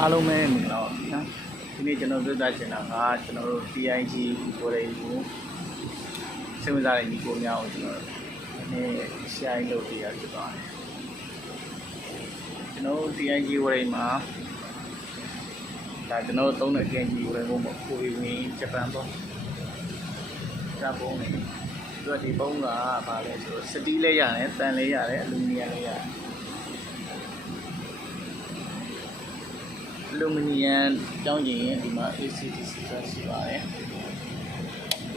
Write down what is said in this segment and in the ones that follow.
အားလုံးပဲမင်္ဂလာပါနော်ဒီနေ့ကျွန်တော်ပြောပြချင်တာကကျွန်တော်တို့ TIG Welding ကိုစိတ်ဝင်စားတဲ့ညီကိုများကိုကျွန်တော်အနေshare လုပ်ပေးရဖြစ်ပါတယ်ကျွန်တော်တို့ TIG Welding မှာဒါကျွန်တော်တို့သုံးတဲ့ TIG Welding ကိုကိုယ်ဝင်ဂျပန်ပေါ့ဒါပုံနေသူကဒီပုံကဘာလဲဆိုတော့စတီးလည်းရတယ်တန်လည်းရတယ်အလူမီနီယံလည်းရတယ်အလူမီနီယံကြောင်းကျင်ရင်ဒီမှာ ACDC ဆိုတာရှိပါတယ်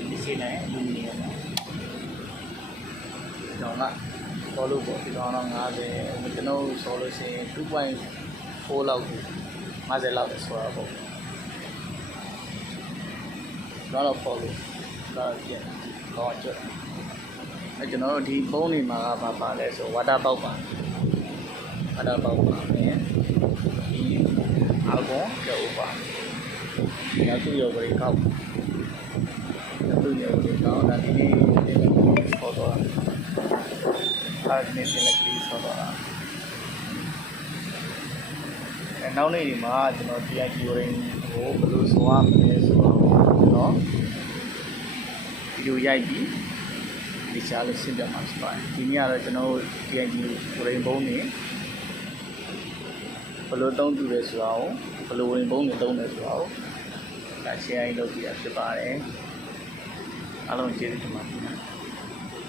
ဒီစိနဲ့အလူမီနီယံတော့ပေါ်လို့ပေါ့ဒီတော့50ကျွန်တော်ဆိုလို့ရှိရင် 2.4 လောက်50လောက်ဆိုတော့ပေါ့တော့ပေါ်လို့တော့ပြန်တော့ကျွတ်အဲကျွန်တော်တို့ဒီပုံးနေမှာကပါလဲဆိုဝါတာပေါက်ပါဝါတာပေါက်ပါမယ်ဒီအောက်ကောကျော်ပါညသူရောဘယ်ကောက်သူရောဘယ်ကောက်ဒါဒီနေ့ဖော်တော့အားနေစနေကလေးဖော်တော့အဲနောက်နေ့ဒီမှာကျွန်တော် TIG Welding ကိုဘယ်လိုဆိုရမလဲဆိုတော့နော်ဗီဒီယိုရိုက်ပြီးဒီချာလေးရှင်းပြမှာဖြစ်ပါတယ်ဒီနေ့ကတော့ကျွန်တော်တို့ TIG Welding ဘုံနေဘယ်လိုသုံးတူလဲဆိုတာကိုဘယ်လိုဝင်ဘုံနေသုံးလဲဆိုတာကိုဒါ share လုပ်ပြရဖြစ်ပါတယ်အားလုံးကျေးဇူးတင်ပါတယ်